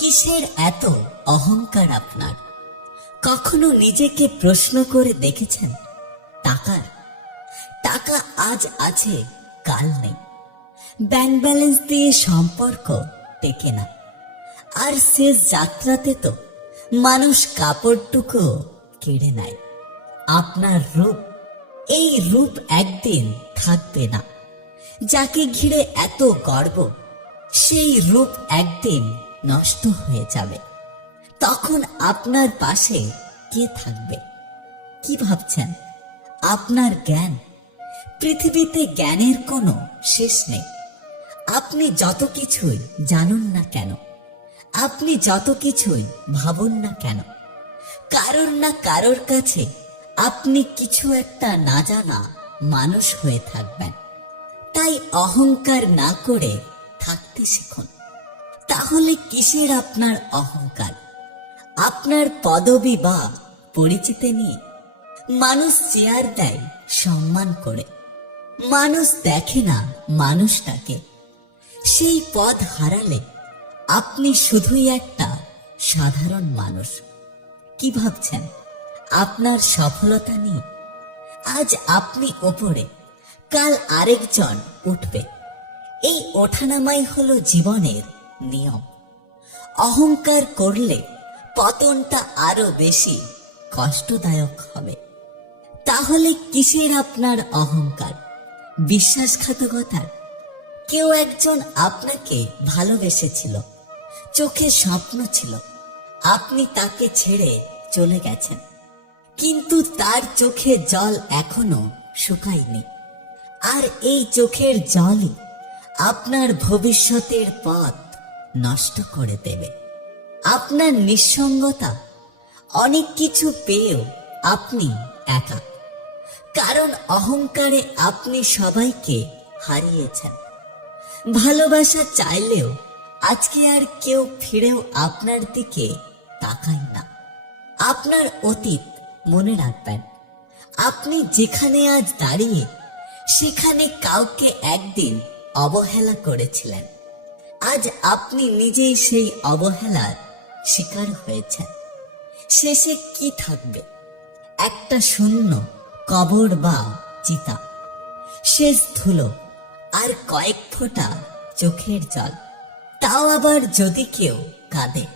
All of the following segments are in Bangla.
কিসের এত অহংকার আপনার? কখনো নিজেকে প্রশ্ন করে দেখেছেন? টাকার টাকা আজ আছে, কাল নেই। ব্যাংক ব্যালেন্স দিয়ে সম্পর্ক টেকে না। আর শেষ যাত্রাতে তো মানুষ কাপড়টুকু কেড়ে নেয়। আপনার রূপ, এই রূপ একদিন থাকবে না। যাকে ঘিরে এত গর্ব, সেই রূপ একদিন নষ্ট হয়ে যাবে। তখন আপনার পাশে কে থাকবে? কি ভাবছেন? আপনার জ্ঞান? পৃথিবীতে জ্ঞানের কোনো শেষ নেই। আপনি যত কিছুই জানুন না কেন, আপনি যত কিছুই ভাবুন না কেন, কারোর না কারোর কাছে আপনি কিছু একটা না জানা মানুষ হয়ে থাকবেন। তাই অহংকার না করে থাকতে শিখুন। তাহলে কিসের আপনার অহংকার? আপনার পদবি বা পরিচিতি নিয়ে মানুষ চেয়ার দেয় সম্মান করে। মানুষ দেখে না মানুষটাকে সেই পদ হারালে আপনি শুধুই একটা সাধারণ মানুষ। কি ভাবছেন? আপনার সফলতা নিয়ে আজ আপনি ওপরে, কাল আরেকজন উঠবে। এই ওঠানামাই হলো জীবনের নিয়ম। অহংকার করলে পতনটা আরও বেশি কষ্টদায়ক হবে। তাহলে কিসের আপনার অহংকার? বিশ্বাসঘাতকতার? কেউ একজন আপনাকে ভালোবেসেছিল, চোখে স্বপ্ন ছিল, আপনি তাকে ছেড়ে চলে গেছেন। কিন্তু তার চোখে জল এখনও শুকায়নি। আর এই চোখের জলই আপনার ভবিষ্যতের পথ নষ্ট করে দেবে। আপনার নিঃসঙ্গতা, অনেক কিছু পেয়েও আপনি একা। কারণ অহংকারে আপনি সবাইকে হারিয়েছেন। ভালোবাসা চাইলেও আজকে আর কেউ ফিরেও আপনার দিকে তাকায় না। আপনার অতীত মনে রাখবেন। আপনি যেখানে আজ দাঁড়িয়ে, সেখানে কাউকে একদিন অবহেলা করেছিলেন। আজ আপনি নিজেই সেই অবহেলার শিকার হয়েছেন। শেষে কি থাকবে? একটা শূন্য কবর বা চিতা। শেষ ধুলো আর কয়েক ফোঁটা চোখের জল। তাও আবার যদি কেউ কাঁদে।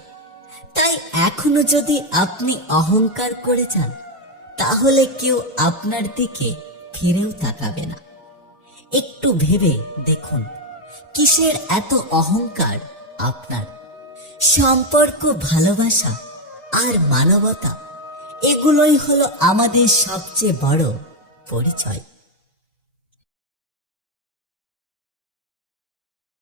তাই এখনও যদি আপনি অহংকার করে যান, তাহলে কেউ আপনার দিকে ফিরেও তাকাবে না। একটু ভেবে দেখুন। কিসের এত অহংকার আপনার? সম্পর্ক ভালোবাসা আর মানবতা এগুলোই হলো আমাদের সবচেয়ে বড় পরিচয়।